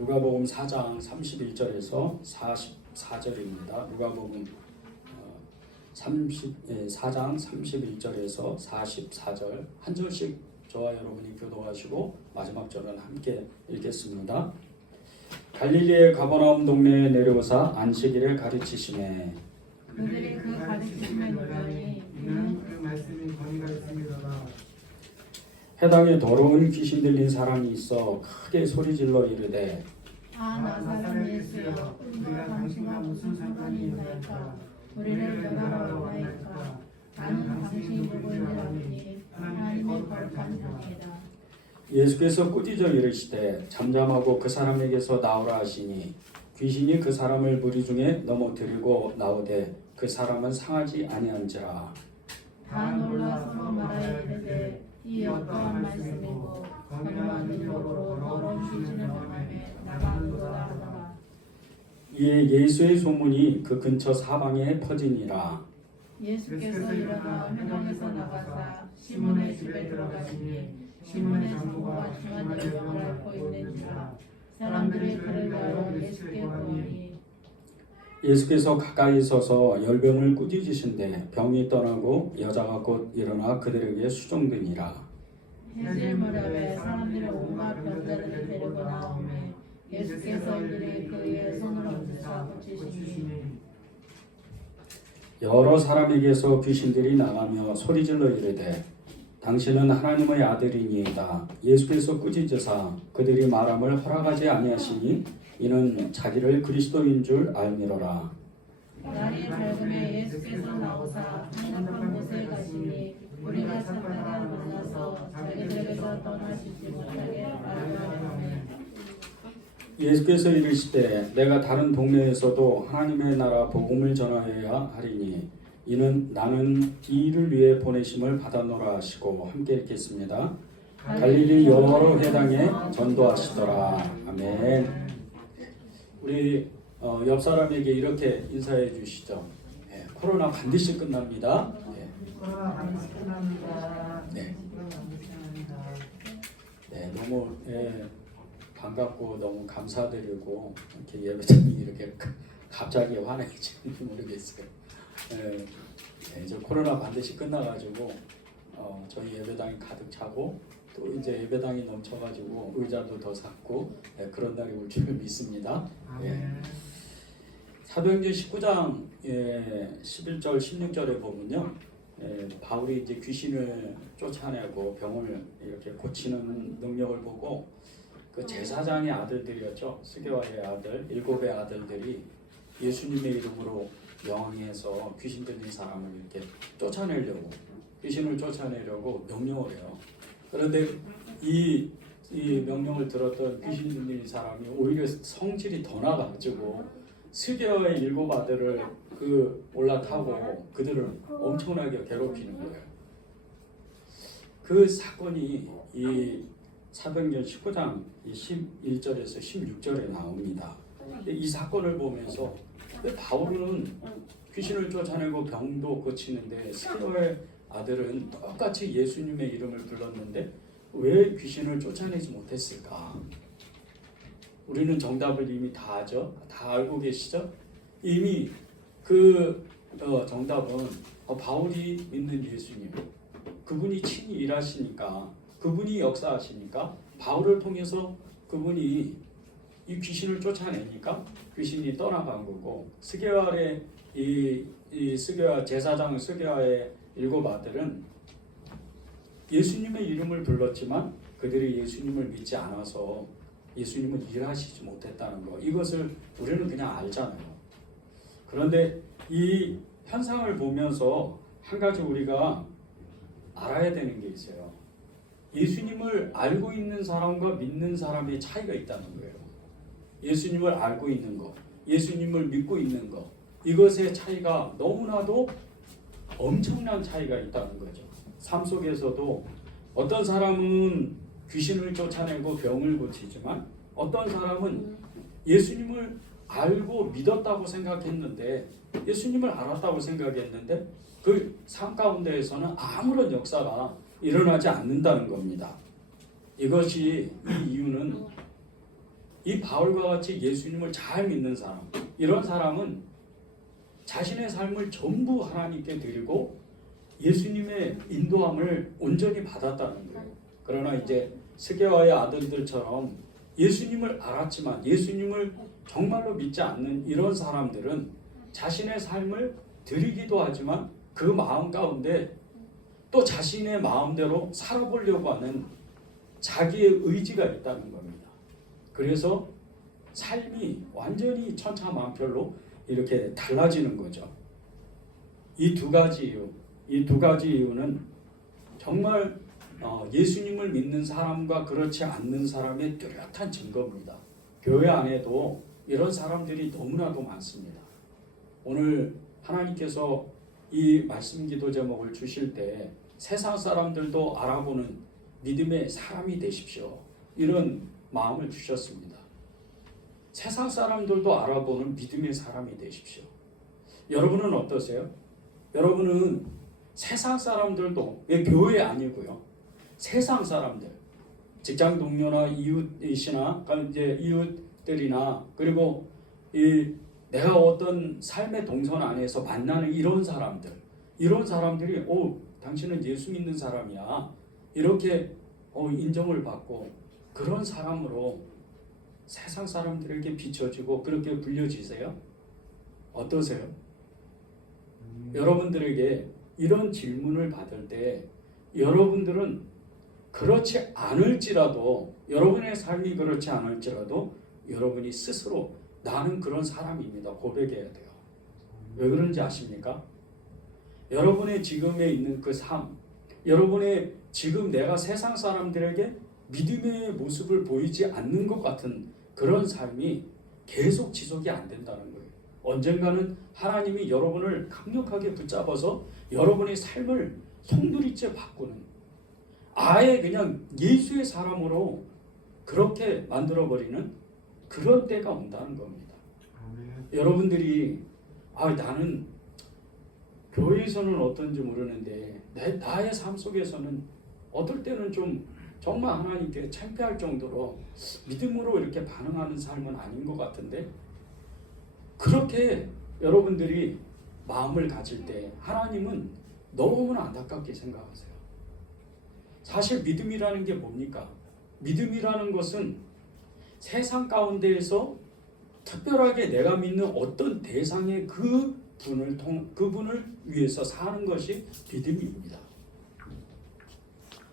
누가복음 4장 31절에서 44절입니다. 누가복음 4장 31절에서 44절 한 절씩 저와 여러분이 교도하시고 마지막 절은 함께 읽겠습니다. 갈릴리의 가버나움 동네에 내려오사 안식일에 가르치시매 그들이 그 가르치심을 듣더니 이는 그 말씀이 권위가 있음이로라. 해당에 더러운 귀신 들린 사람이 있어 크게 소리질러 이르되 나사렛 예수여 우리가 당신과 무슨 상관이 있나이까 우리를 변하러 원하이까 나는 당신이 누구인지 아노니 하나님의 거룩한 자니이다. 예수께서 꾸짖어 이르시되 잠잠하고 그 사람에게서 나오라 하시니 귀신이 그 사람을 무리 중에 넘어뜨리고 나오되 그 사람은 상하지 아니한지라. 다 놀라서 말하여 이르되 이 어떠한 말씀이고 권위와 능력으로 더러운 귀신을 명하며 나가는도다 하더라. 이에 예수의 소문이 그 근처 사방에 퍼지니라. 예수께서 일어나 회당에서 나가사 시몬의 집에 들어가시니 시몬의 장모가 중한 열병을 앓고 있는지라. 사람들이 그를 위하여 예수께 보니 예수께서 가까이 서서 열병을 꾸짖으신데 병이 떠나고 여자가 곧 일어나 그들에게 수종되니라. 해질 무렵에 사람들이 온갖 병자들을 데리고 나오매 예수께서 이들이 그의 손을 얹으사 고치시니 여러 사람에게서 귀신들이 나가며 소리질러 이르되 당신은 하나님의 아들이니이다. 예수께서 꾸짖으사 그들이 말함을 허락하지 아니하시니 이는 자기를 그리스도인 줄 알미로라. 날이 밝음에 예수께서 나오사 한적한 곳에 가시니 우리가 찾다가 만나서 자기들에게서 떠나시지 못하게 말하며 예수께서 이르시되 내가 다른 동네에서도 하나님의 나라 복음을 전하여야 하리니 이는 나는 이 일을 위해 보내심을 받았노라 하시고 함께 읽겠습니다. 갈릴리 여러 회당에 전도하시더라. 아멘. 우리 옆 사람에게 이렇게 인사해 주시죠. 코로나 반드시 끝납니다. 코로나 반드시 끝납니다. 네. 코로나 반드시 끝납니다. 너무 반갑고 너무 감사드리고 이렇게 예배장이 이렇게 갑자기 환해지는지 모르겠어요. 이제 코로나 반드시 끝나가지고 저희 예배당이 가득 차고 또 이제 예배당이 넘쳐가지고 의자도 더 샀고 그런 날이 올 줄 믿습니다. 사도행전 19장 11절 16절에 보면요, 바울이 이제 귀신을 쫓아내고 병을 이렇게 고치는 능력을 보고 그 제사장의 아들들이었죠. 스게와의 아들 7의 아들들이 예수님의 이름으로 명령해서 귀신 들린 사람을 이렇게 귀신을 쫓아내려고 명령을 해요. 그런데 이 명령을 들었던 귀신 들린 사람이 오히려 성질이 더 나가지고 스게와의 7 아들을 올라타고 그들을 엄청나게 괴롭히는 거예요. 그 사건이 이 사도행전 19장 11절에서 16절에 나옵니다. 이 사건을 보면서 바울은 귀신을 쫓아내고 병도 고치는데 스게와의 아들은 똑같이 예수님의 이름을 불렀는데 왜 귀신을 쫓아내지 못했을까? 우리는 정답을 이미 다 아죠? 다 알고 계시죠? 이미 정답은 바울이 믿는 예수님, 그분이 친히 일하시니까, 그분이 역사하시니까 바울을 통해서 그분이 이 귀신을 쫓아내니까 귀신이 떠나간 거고, 스게와의 스게와 제사장 스게와의 7 아들은 예수님의 이름을 불렀지만 그들이 예수님을 믿지 않아서 예수님은 일하시지 못했다는 거, 이것을 우리는 그냥 알잖아요. 그런데 이 현상을 보면서 한 가지 우리가 알아야 되는 게 있어요. 예수님을 알고 있는 사람과 믿는 사람의 차이가 있다는 거예요. 예수님을 알고 있는 것, 예수님을 믿고 있는 것, 이것의 차이가 너무나도 엄청난 차이가 있다는 거죠. 삶 속에서도 어떤 사람은 귀신을 쫓아내고 병을 고치지만 어떤 사람은 예수님을 알고 믿었다고 생각했는데, 예수님을 알았다고 생각했는데 그 삶 가운데에서는 아무런 역사가 일어나지 않는다는 겁니다. 이 이유는 이 바울과 같이 예수님을 잘 믿는 사람, 이런 사람은 자신의 삶을 전부 하나님께 드리고 예수님의 인도함을 온전히 받았다는 거예요. 그러나 이제 스게와의 아들들처럼 예수님을 알았지만 예수님을 정말로 믿지 않는 이런 사람들은 자신의 삶을 드리기도 하지만 그 마음 가운데 또 자신의 마음대로 살아보려고 하는 자기의 의지가 있다는 겁니다. 그래서 삶이 완전히 천차만별로 이렇게 달라지는 거죠. 이 두 가지 이유는 정말 예수님을 믿는 사람과 그렇지 않는 사람의 뚜렷한 증거입니다. 교회 안에도 이런 사람들이 너무나도 많습니다. 오늘 하나님께서 이 말씀 기도 제목을 주실 때 세상 사람들도 알아보는 믿음의 사람이 되십시오. 이런 마음을 주셨습니다. 세상 사람들도 알아보는 믿음의 사람이 되십시오. 여러분은 어떠세요? 여러분은 세상 사람들도, 교회 아니고요, 세상 사람들, 직장 동료나 이웃이나 이제 이웃들이나 그리고 내가 어떤 삶의 동선 안에서 만나는 이런 사람들이 당신은 예수 믿는 사람이야, 이렇게 인정을 받고 그런 사람으로 세상 사람들에게 비춰지고 그렇게 불려지세요? 어떠세요? 여러분들에게 이런 질문을 받을 때 여러분들은 그렇지 않을지라도, 여러분의 삶이 그렇지 않을지라도 여러분이 스스로 나는 그런 사람입니다 고백해야 돼요. 왜 그런지 아십니까? 여러분의 지금에 있는 그 삶, 여러분의 지금 내가 세상 사람들에게 믿음의 모습을 보이지 않는 것 같은 그런 삶이 계속 지속이 안 된다는 거예요. 언젠가는 하나님이 여러분을 강력하게 붙잡아서 여러분의 삶을 송두리째 바꾸는, 아예 그냥 예수의 사람으로 그렇게 만들어버리는 그런 때가 온다는 겁니다. 여러분들이 나는 교회에서는 어떤지 모르는데 나의 삶 속에서는 어떨 때는 좀 정말 하나님께 창피할 정도로 믿음으로 이렇게 반응하는 삶은 아닌 것 같은데, 그렇게 여러분들이 마음을 가질 때 하나님은 너무나 안타깝게 생각하세요. 사실 믿음이라는 게 뭡니까? 믿음이라는 것은 세상 가운데에서 특별하게 내가 믿는 어떤 대상의 그분을 위해서 사는 것이 믿음입니다.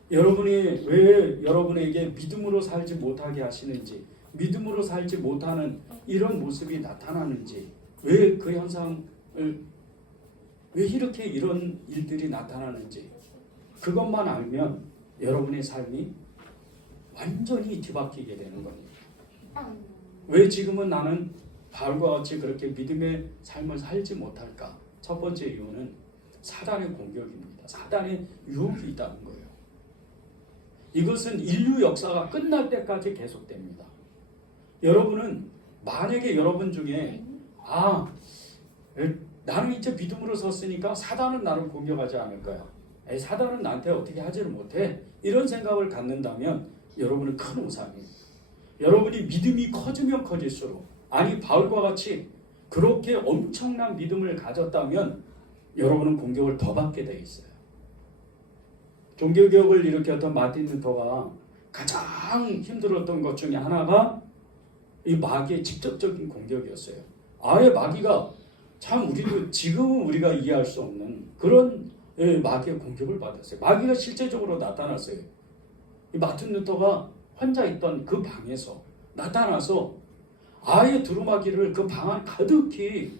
여러분이 왜 여러분에게 믿음으로 살지 못하게 하시는지, 믿음으로 살지 못하는 이런 모습이 나타나는지, 왜 그 현상을, 왜 이렇게 이런 일들이 나타나는지, 그것만 알면 여러분의 삶이 완전히 뒤바뀌게 되는 겁니다. 왜 지금은 나는 바울과 같이 그렇게 믿음의 삶을 살지 못할까? 첫 번째 이유는 사단의 공격입니다. 사단의 유혹이 있다는 거예요. 이것은 인류 역사가 끝날 때까지 계속됩니다. 여러분은 만약에 여러분 중에 나는 이제 믿음으로 섰으니까 사단은 나를 공격하지 않을까요? 사단은 나한테 어떻게 하지를 못해, 이런 생각을 갖는다면 여러분은 큰 오산이에요. 여러분이 믿음이 커지면 커질수록, 바울과 같이 그렇게 엄청난 믿음을 가졌다면 여러분은 공격을 더 받게 돼 있어요. 종교개혁을 일으켰던 마틴 루터가 가장 힘들었던 것 중에 하나가 이 마귀의 직접적인 공격이었어요. 아예 마귀가 참 지금은 우리가 이해할 수 없는 그런 마귀의 공격을 받았어요. 마귀가 실제적으로 나타났어요. 이 마틴 루터가 혼자 있던 그 방에서 나타나서 아예 두루마기를 그 방 안 가득히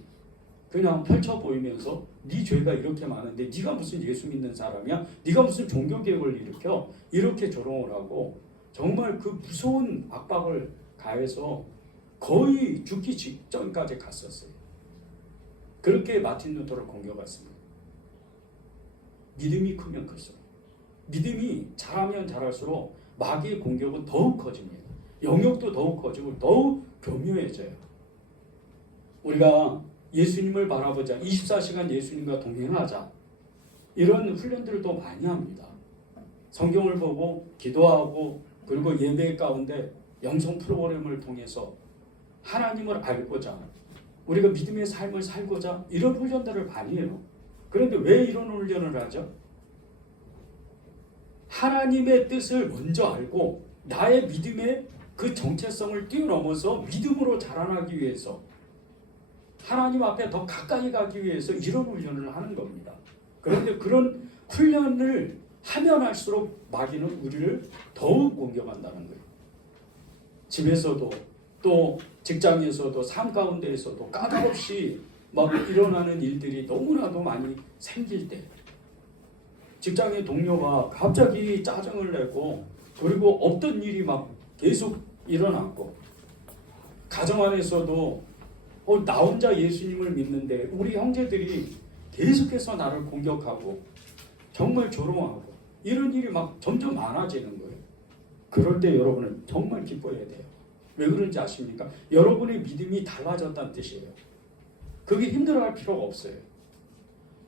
그냥 펼쳐 보이면서 네 죄가 이렇게 많은데 네가 무슨 예수 믿는 사람이야? 네가 무슨 종교개혁을 일으켜? 이렇게 조롱을 하고 정말 그 무서운 압박을 가해서 거의 죽기 직전까지 갔었어요. 그렇게 마틴 루터를 공격했습니다. 믿음이 크면 클수록, 믿음이 자라면 자랄수록 마귀의 공격은 더욱 커집니다. 영역도 더욱 커지고 더욱 교묘해져요. 우리가 예수님을 바라보자, 24시간 예수님과 동행하자, 이런 훈련들도 많이 합니다. 성경을 보고 기도하고 그리고 예배 가운데 영성 프로그램을 통해서 하나님을 알고자 우리가 믿음의 삶을 살고자 이런 훈련들을 많이 해요. 그런데 왜 이런 훈련을 하죠? 하나님의 뜻을 먼저 알고 나의 믿음의 그 정체성을 뛰어넘어서 믿음으로 자라나기 위해서 하나님 앞에 더 가까이 가기 위해서 이런 훈련을 하는 겁니다. 그런데 그런 훈련을 하면 할수록 마귀는 우리를 더욱 공격한다는 거예요. 집에서도 또 직장에서도 삶 가운데에서도 까닭없이 막 일어나는 일들이 너무나도 많이 생길 때 직장의 동료가 갑자기 짜증을 내고 그리고 없던 일이 막 계속 일어났고 가정 안에서도 나 혼자 예수님을 믿는데 우리 형제들이 계속해서 나를 공격하고 정말 조롱하고 이런 일이 막 점점 많아지는 거예요. 그럴 때 여러분은 정말 기뻐해야 돼요. 왜 그런지 아십니까? 여러분의 믿음이 달라졌다는 뜻이에요. 그게 힘들어할 필요가 없어요.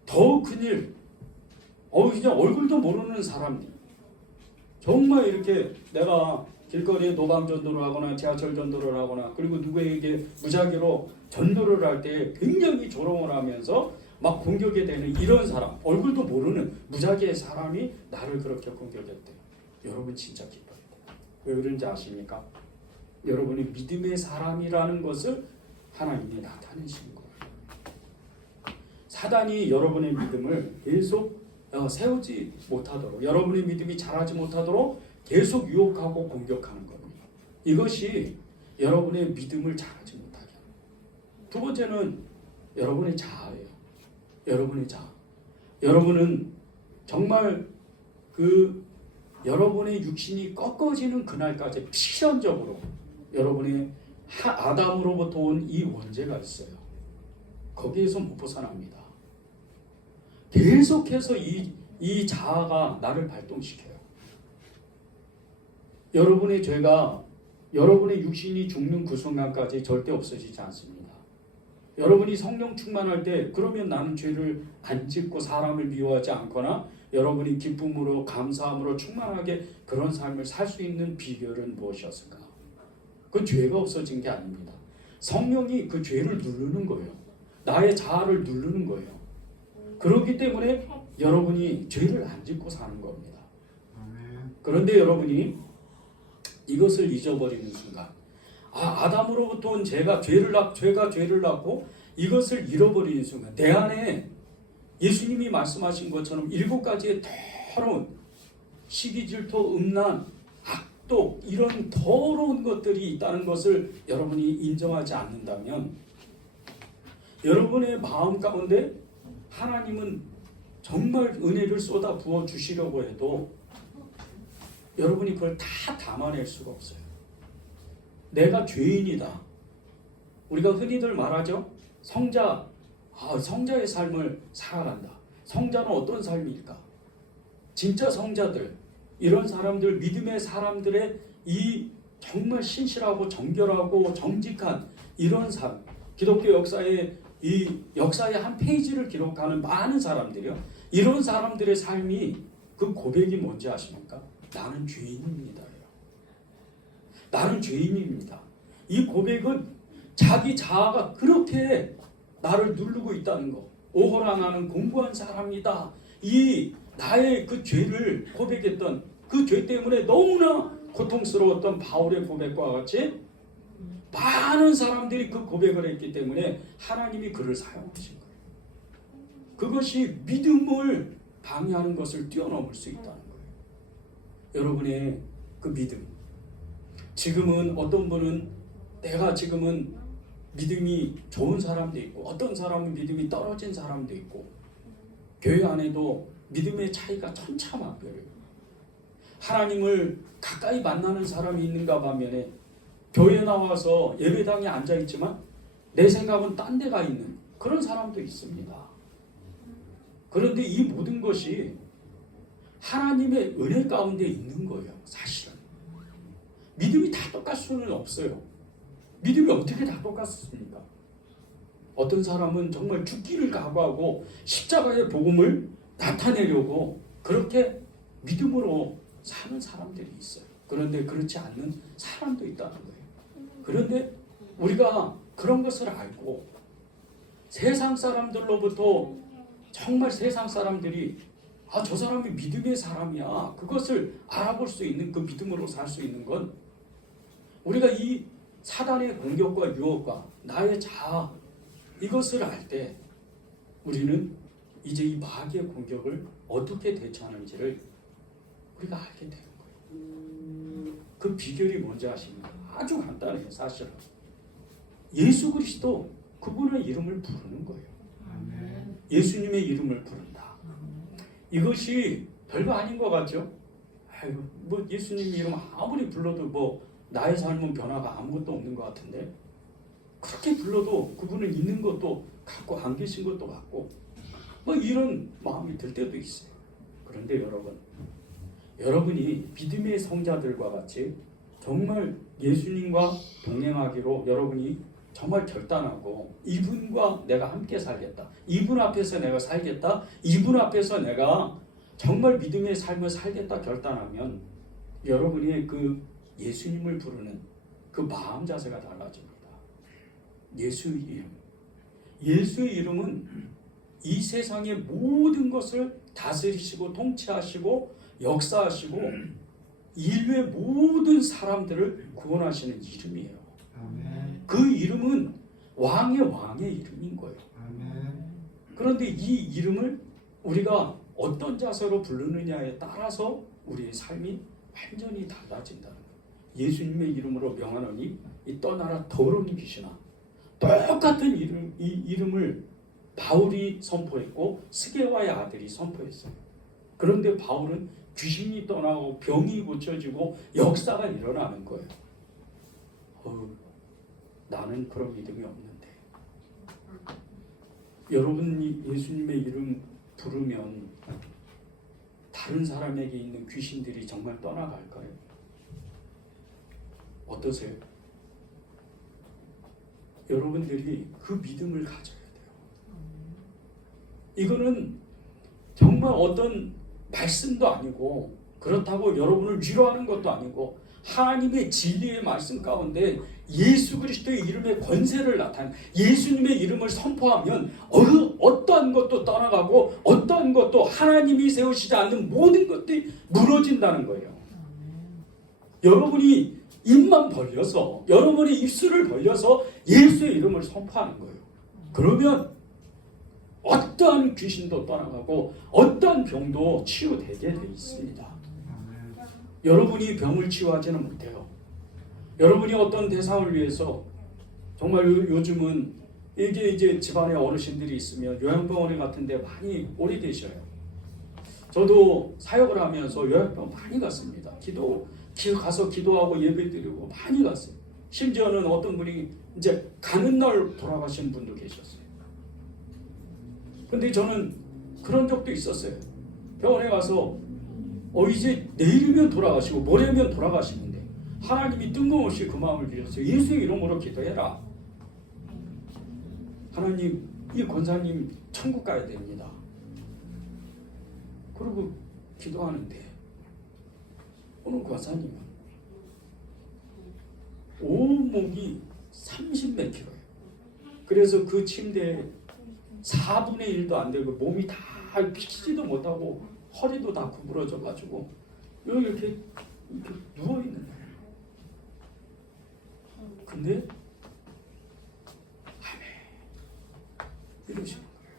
더 큰일, 그냥 얼굴도 모르는 사람들 정말 이렇게 내가 길거리에 노방 전도를 하거나 지하철 전도를 하거나 그리고 누구에게 무작위로 전도를 할 때 굉장히 조롱을 하면서 막 공격이 되는 이런 사람, 얼굴도 모르는 무작위의 사람이 나를 그렇게 공격했대요. 여러분 진짜 기뻐요. 왜 그런지 아십니까? 여러분이 믿음의 사람이라는 것을 하나님이 나타내시는 거예요. 사단이 여러분의 믿음을 계속 세우지 못하도록, 여러분의 믿음이 자라지 못하도록 계속 유혹하고 공격하는 겁니다. 이것이 여러분의 믿음을 자라지 못하게 합니다. 두 번째는 여러분의 자아예요. 여러분의 자아. 여러분은 정말 여러분의 육신이 꺾어지는 그날까지 필연적으로 여러분의 아담으로부터 온 이 원죄가 있어요. 거기에서 못 벗어납니다. 계속해서 이 자아가 나를 발동시켜요. 여러분의 죄가 여러분의 육신이 죽는 그 순간까지 절대 없어지지 않습니다. 여러분이 성령 충만할 때 그러면 나는 죄를 안 짓고 사람을 미워하지 않거나 여러분이 기쁨으로 감사함으로 충만하게 그런 삶을 살 수 있는 비결은 무엇이었을까? 그 죄가 없어진 게 아닙니다. 성령이 그 죄를 누르는 거예요. 나의 자아를 누르는 거예요. 그렇기 때문에 여러분이 죄를 안 짓고 사는 겁니다. 그런데 여러분이 이것을 잊어버리는 순간 아담으로부터 온 죄가 죄를 낳고 이것을 잃어버리는 순간 내 안에 예수님이 말씀하신 것처럼 7가지의 더러운 시기, 질투, 음란, 악독 이런 더러운 것들이 있다는 것을 여러분이 인정하지 않는다면 여러분의 마음 가운데 하나님은 정말 은혜를 쏟아 부어 주시려고 해도 여러분이 그걸 다 담아낼 수가 없어요. 내가 죄인이다. 우리가 흔히들 말하죠. 성자의 삶을 살아간다. 성자는 어떤 삶일까? 진짜 성자들, 이런 사람들, 믿음의 사람들의 이 정말 신실하고 정결하고 정직한 이런 삶, 기독교 역사의 한 페이지를 기록하는 많은 사람들이요. 이런 사람들의 삶이 그 고백이 뭔지 아십니까? 나는 죄인입니다. 나는 죄인입니다. 이 고백은 자기 자아가 그렇게 나를 누르고 있다는 거. 오호라 나는 공부한 사람이다. 이 나의 그 죄를 고백했던 그 죄 때문에 너무나 고통스러웠던 바울의 고백과 같이 많은 사람들이 그 고백을 했기 때문에 하나님이 그를 사용하신 거예요. 그것이 믿음을 방해하는 것을 뛰어넘을 수 있다는 거예요. 여러분의 그 믿음. 지금은 어떤 분은 내가 지금은 믿음이 좋은 사람도 있고 어떤 사람은 믿음이 떨어진 사람도 있고 교회 안에도 믿음의 차이가 천차만별이에요. 하나님을 가까이 만나는 사람이 있는가 반면에 교회 나와서 예배당에 앉아있지만 내 생각은 딴 데가 있는 그런 사람도 있습니다. 그런데 이 모든 것이 하나님의 은혜 가운데 있는 거예요. 사실은 믿음이 다 똑같을 수는 없어요. 믿음이 어떻게 다 똑같습니까? 어떤 사람은 정말 죽기를 각오하고 십자가의 복음을 나타내려고 그렇게 믿음으로 사는 사람들이 있어요. 그런데 그렇지 않는 사람도 있다는 거예요. 그런데 우리가 그런 것을 알고 세상 사람들로부터 정말 세상 사람들이 저 사람이 믿음의 사람이야. 그것을 알아볼 수 있는 그 믿음으로 살 수 있는 건 우리가 이 사단의 공격과 유혹과 나의 자아 이것을 알 때 우리는 이제 이 마귀의 공격을 어떻게 대처하는지를 우리가 알게 되는 거예요. 그 비결이 뭔지 아십니까? 아주 간단해요. 사실은 예수 그리스도 그분의 이름을 부르는 거예요. 아멘. 예수님의 이름을 부른다. 이것이 별거 아닌 것 같죠? 아이고, 뭐 예수님 이름 아무리 불러도 뭐 나의 삶은 변화가 아무것도 없는 것 같은데 그렇게 불러도 그분은 있는 것도 같고 안 계신 것도 같고 뭐 이런 마음이 들 때도 있어요. 그런데 여러분이 믿음의 성자들과 같이 정말 예수님과 동행하기로 여러분이 정말 결단하고 이분과 내가 함께 살겠다. 이분 앞에서 내가 살겠다. 이분 앞에서 내가 정말 믿음의 삶을 살겠다 결단하면 여러분의 그 예수님을 부르는 그 마음 자세가 달라집니다. 예수의 이름. 예수의 이름은 이 세상의 모든 것을 다스리시고 통치하시고 역사하시고 인류의 모든 사람들을 구원하시는 이름이에요. 아멘. 그 이름은 왕의 이름인 거예요. 아멘. 그런데 이 이름을 우리가 어떤 자세로 부르느냐에 따라서 우리의 삶이 완전히 달라진다는 거예요. 예수님의 이름으로 명하노니 이 떠나라 더러운 귀신아. 똑같은 이름을 바울이 선포했고 스게와의 아들이 선포했어요. 그런데 바울은 귀신이 떠나고 병이 고쳐지고 역사가 일어나는 거예요. 나는 그런 믿음이 없는데. 여러분이 예수님의 이름 부르면 다른 사람에게 있는 귀신들이 정말 떠나갈까요? 어떠세요? 여러분들이 그 믿음을 가져야 돼요. 이거는 정말 어떤 말씀도 아니고 그렇다고 여러분을 위로하는 것도 아니고 하나님의 진리의 말씀 가운데 예수 그리스도의 이름의 권세를 나타내 예수님의 이름을 선포하면 어떠한 것도 떠나가고 어떠한 것도 하나님이 세우시지 않는 모든 것들이 무너진다는 거예요. 여러분이 입만 벌려서 여러분의 입술을 벌려서 예수의 이름을 선포하는 거예요. 그러면 어떠한 귀신도 떠나가고 어떠한 병도 치유되게 되어 있습니다. 아멘. 여러분이 병을 치유하지는 못해요. 여러분이 어떤 대상을 위해서 정말 요즘은 이게 이제 집안에 어르신들이 있으면 요양병원에 같은 데 많이 오래 계셔요. 저도 사역을 하면서 요양병원 많이 갔습니다. 가서 기도하고 예배드리고 많이 갔어요. 심지어는 어떤 분이 이제 가는 날 돌아가신 분도 계셨어요. 근데 저는 그런 적도 있었어요. 병원에 가서 이제 내일이면 돌아가시고 모레면 돌아가시는데 하나님이 뜬금없이 그 마음을 주셨어요. 예수의 이름으로 기도해라. 하나님, 이 권사님 천국 가야 됩니다. 그리고 기도하는데 어느 권사님은 온몸이 30몇 킬로예요. 그래서 그 침대에 4분의 1도 안 되고 몸이 다 피지도 못하고 허리도 다 구부러져 가지고 여기 이렇게 누워 있는 거예요. 근데 아멘 이러시는 거예요.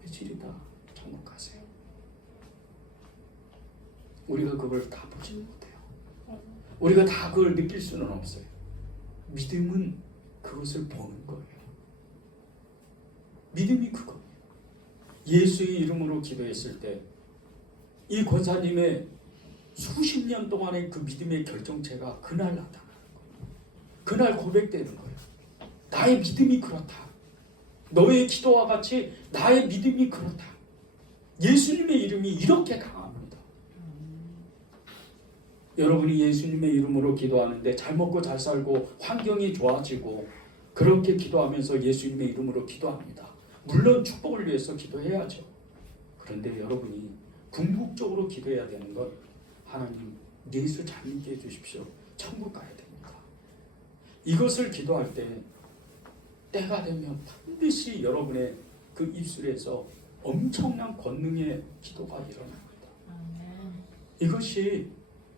며칠이다 천국 가세요. 우리가 그걸 다 보지는 못해요. 우리가 다 그걸 느낄 수는 없어요. 믿음은 그것을 보는 거예요. 믿음이 그거예요. 예수의 이름으로 기도했을 때 이 권사님의 수십 년 동안의 그 믿음의 결정체가 그날 나타나는 거예요. 그날 고백되는 거예요. 나의 믿음이 그렇다. 너의 기도와 같이 나의 믿음이 그렇다. 예수님의 이름이 이렇게 강합니다. 여러분이 예수님의 이름으로 기도하는데 잘 먹고 잘 살고 환경이 좋아지고 그렇게 기도하면서 예수님의 이름으로 기도합니다. 물론 축복을 위해서 기도해야죠. 그런데 여러분이 궁극적으로 기도해야 되는 건 하나님 예수 잘 믿게 해주십시오. 천국 가야 됩니다. 이것을 기도할 때 때가 되면 반드시 여러분의 그 입술에서 엄청난 권능의 기도가 일어납니다. 아멘. 이것이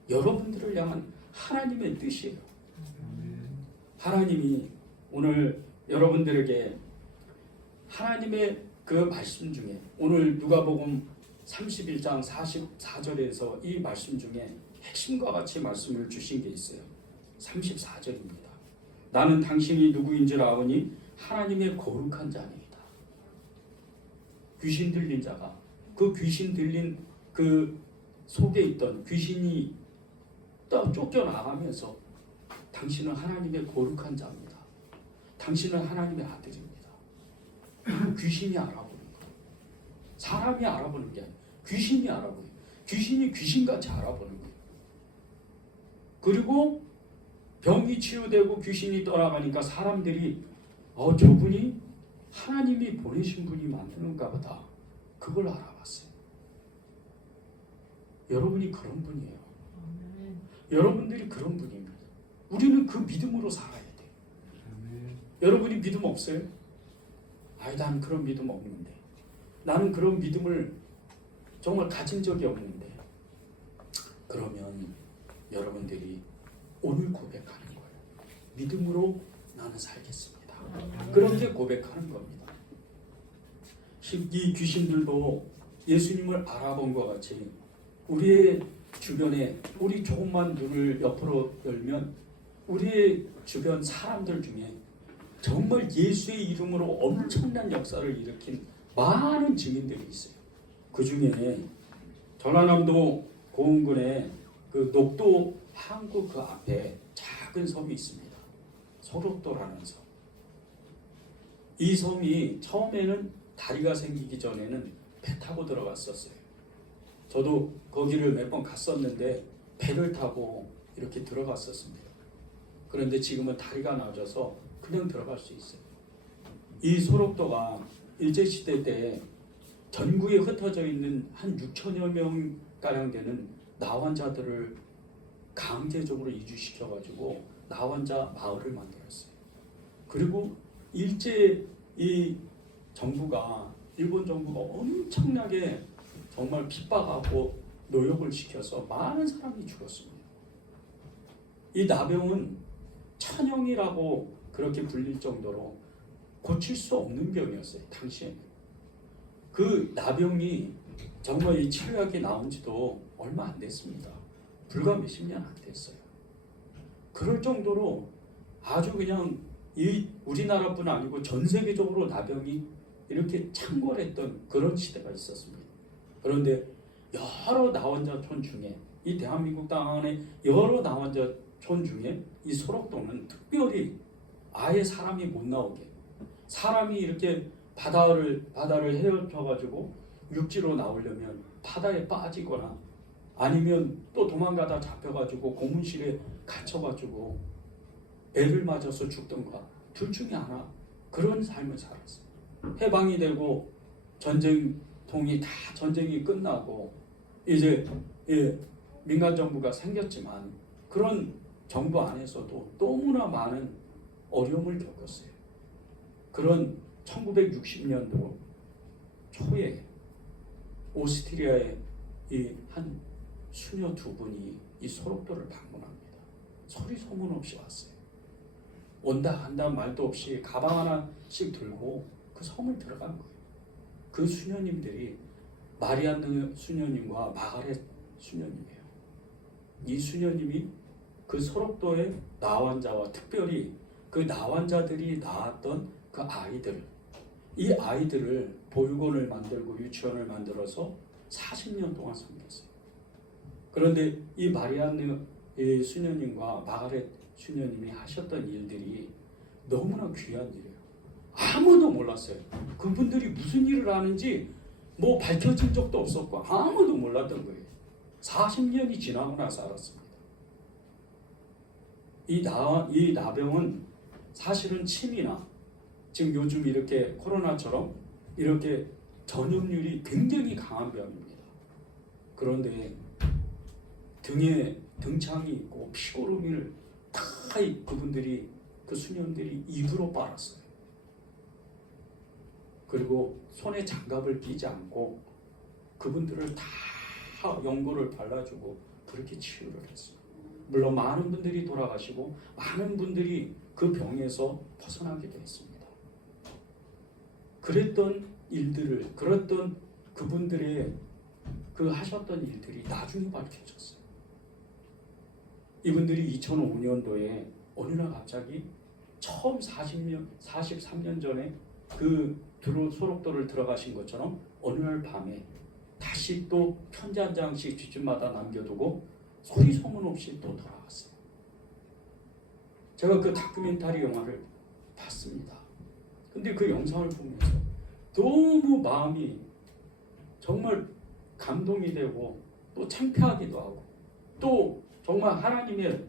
여러분들을 향한 하나님의 뜻이에요. 아멘. 하나님이 오늘 여러분들에게 하나님의 그 말씀 중에 오늘 누가복음 31장 44절에서 이 말씀 중에 핵심과 같이 말씀을 주신 게 있어요. 34절입니다. 나는 당신이 누구인 줄 아오니 하나님의 거룩한 자니이다. 귀신 들린 자가 그 귀신 들린 그 속에 있던 귀신이 또 쫓겨나가면서 당신은 하나님의 거룩한 자입니다. 당신은 하나님의 아들입니다. 귀신이 알아보는 거예요. 사람이 알아보는 게 아니에요. 귀신이 알아보는 거예요. 귀신이 귀신같이 알아보는 거예요. 그리고 병이 치유되고 귀신이 떠나가니까 사람들이 저분이 하나님이 보내신 분이 만드는가 보다. 그걸 알아봤어요. 여러분이 그런 분이에요. 아멘. 여러분들이 그런 분입니다. 우리는 그 믿음으로 살아야 돼요. 아멘. 여러분이 믿음 없어요? 나는 그런 믿음 없는데. 나는 그런 믿음을 정말 가진 적이 없는데. 그러면 여러분들이 오늘 고백하는 거예요. 믿음으로 나는 살겠습니다. 그렇게 고백하는 겁니다. 이 귀신들도 예수님을 알아본 것 같이 우리의 주변에 우리 조금만 눈을 옆으로 열면 우리의 주변 사람들 중에 정말 예수의 이름으로 엄청난 역사를 일으킨 많은 증인들이 있어요. 그 중에 전라남도 고흥군의 그 녹도 항구 그 앞에 작은 섬이 있습니다. 소록도라는 섬. 이 섬이 처음에는 다리가 생기기 전에는 배 타고 들어갔었어요. 저도 거기를 몇 번 갔었는데 배를 타고 이렇게 들어갔었습니다. 그런데 지금은 다리가 낮아서 그냥 들어갈 수 있어요. 이 소록도가 일제시대 때 전국에 흩어져 있는 한 6천여 명가량 되는 나환자들을 강제적으로 이주시켜가지고 나환자 마을을 만들었어요. 그리고 일제 이 정부가 일본 정부가 엄청나게 정말 핍박하고 노역을 시켜서 많은 사람이 죽었습니다. 이 나병은 천형이라고 그렇게 불릴 정도로 고칠 수 없는 병이었어요. 당시에는. 그 나병이 정말 이 치료약이 나온 지도 얼마 안 됐습니다. 불과 몇십 년 안 됐어요. 그럴 정도로 아주 그냥 이 우리나라뿐 아니고 전 세계적으로 나병이 이렇게 창궐했던 그런 시대가 있었습니다. 그런데 여러 나환자촌 중에 이 대한민국 땅 안에 여러 나환자촌 중에 이 소록도는 특별히 아예 사람이 못 나오게 사람이 이렇게 바다를 헤엄쳐가지고 육지로 나오려면 바다에 빠지거나 아니면 또 도망가다 잡혀가지고 고문실에 갇혀가지고 배를 맞아서 죽던가 둘 중에 하나 그런 삶을 살았어요. 해방이 되고 전쟁이 끝나고 이제 민간 정부가 생겼지만 그런 정부 안에서도 너무나 많은 어려움을 겪었어요. 그런 1960년도 초에 오스트리아의 이 한 수녀 두 분이 이 소록도를 방문합니다. 소리 소문 없이 왔어요. 온다 간다 말도 없이 가방 하나씩 들고 그 섬을 들어간 거예요. 그 수녀님들이 마리안느 수녀님과 마가렛 수녀님이에요. 이 수녀님이 그 소록도의 나환자와 특별히 그 나환자들이 낳았던 그 아이들, 이 아이들을 보육원을 만들고 유치원을 만들어서 40년 동안 섬겼어요. 그런데 이 마리안느 수녀님과 마가렛 수녀님이 하셨던 일들이 너무나 귀한 일이에요. 아무도 몰랐어요. 그분들이 무슨 일을 하는지 뭐 밝혀진 적도 없었고 아무도 몰랐던 거예요. 40년이 지나고 나서 알았습니다. 이 나병은 사실은 침이나 지금 요즘 이렇게 코로나처럼 이렇게 전염률이 굉장히 강한 병입니다. 그런데 등에 등창이 있고 피고름을 다 그분들이 그 수녀들이 입으로 빨았어요. 그리고 손에 장갑을 끼지 않고 그분들을 다 연고를 발라주고 그렇게 치유를 했어요. 물론 많은 분들이 돌아가시고 많은 분들이 그 병에서 벗어나기도 했습니다. 그랬던 일들을, 그랬던 그분들의 그 하셨던 일들이 나중에 밝혀졌어요. 이분들이 2005년도에 어느 날 갑자기 처음 43년 전에 그 소록도를 들어가신 것처럼 어느 날 밤에 다시 또 편지 한 장씩 뒷집마다 남겨두고 소리 소문 없이 또 돌아왔어요. 제가 그 다큐멘터리 영화를 봤습니다. 근데 그 영상을 보면서 너무 마음이 정말 감동이 되고 또 창피하기도 하고 또 정말 하나님의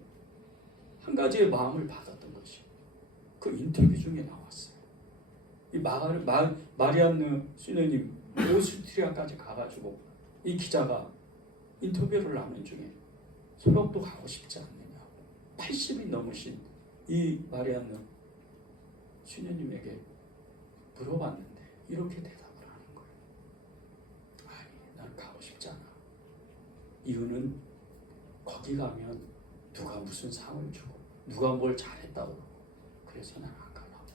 한 가지의 마음을 받았던 것이 그 인터뷰 중에 나왔어요. 이 마리안느 수녀님 오스트리아까지 가가지고 이 기자가 인터뷰를 하는 중에 소록도 가고 싶지 않느냐고 80이 넘으신 이 마리안느 수녀님에게 물어봤는데 이렇게 대답을 하는 거예요. 아니, 난 가고 싶지 않아. 이유는 거기 가면 누가 무슨 상을 주고 누가 뭘 잘했다고 그러고 그래서 난 안 가려고.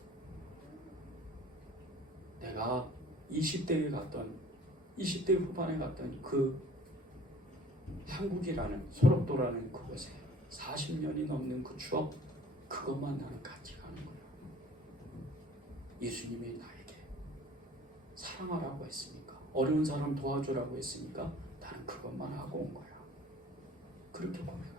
내가 20대 후반에 갔던 그 한국이라는 소록도라는 그곳에 40년이 넘는 그 추억, 그것만 나는 같이 가는 거예요. 예수님이 나에게 사랑하라고 했으니까, 어려운 사람 도와주라고 했으니까 나는 그것만 하고 온 거야. 그렇게 고백합니다.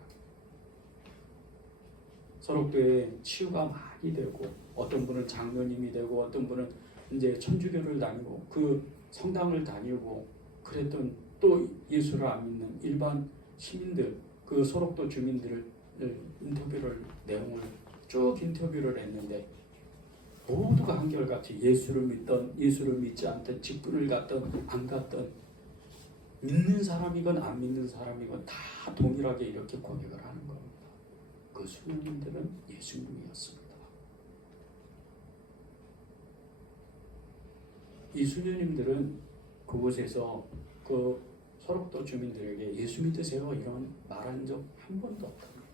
소록도에 치유가 많이 되고 어떤 분은 장로님이 되고 어떤 분은 이제 천주교를 다니고 그 성당을 다니고 그랬던 또 예수를 안 믿는 일반 시민들, 그 소록도 주민들을 인터뷰를 내용을 쭉 인터뷰를 했는데 모두가 한결같이 예수를 믿던 예수를 믿지 않던 직분을 갔던 안 갔던 믿는 사람이건 안 믿는 사람이건 다 동일하게 이렇게 고백을 하는 겁니다. 그 수녀님들은 예수님이었습니다. 이 수녀님들은 그곳에서 그 소록도 주민들에게 예수 믿으세요 이런 말한 적 한 번도 없답니다.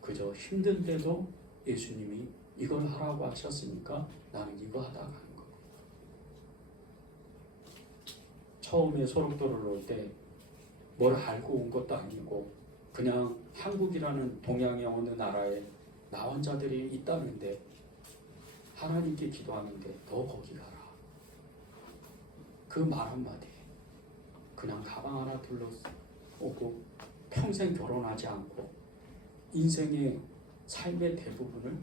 그저 힘든데도 예수님이 이걸 하라고 하셨으니까 나는 이거 하다 가는 겁니다. 처음에 소록도를 올 때 뭘 알고 온 것도 아니고 그냥 한국이라는 동양의 어느 나라에 나환자들이 있다는데 하나님께 기도하는데 너 거기 가라. 그 말 한마디에 그냥 가방 하나 둘러오고 평생 결혼하지 않고 인생의 삶의 대부분을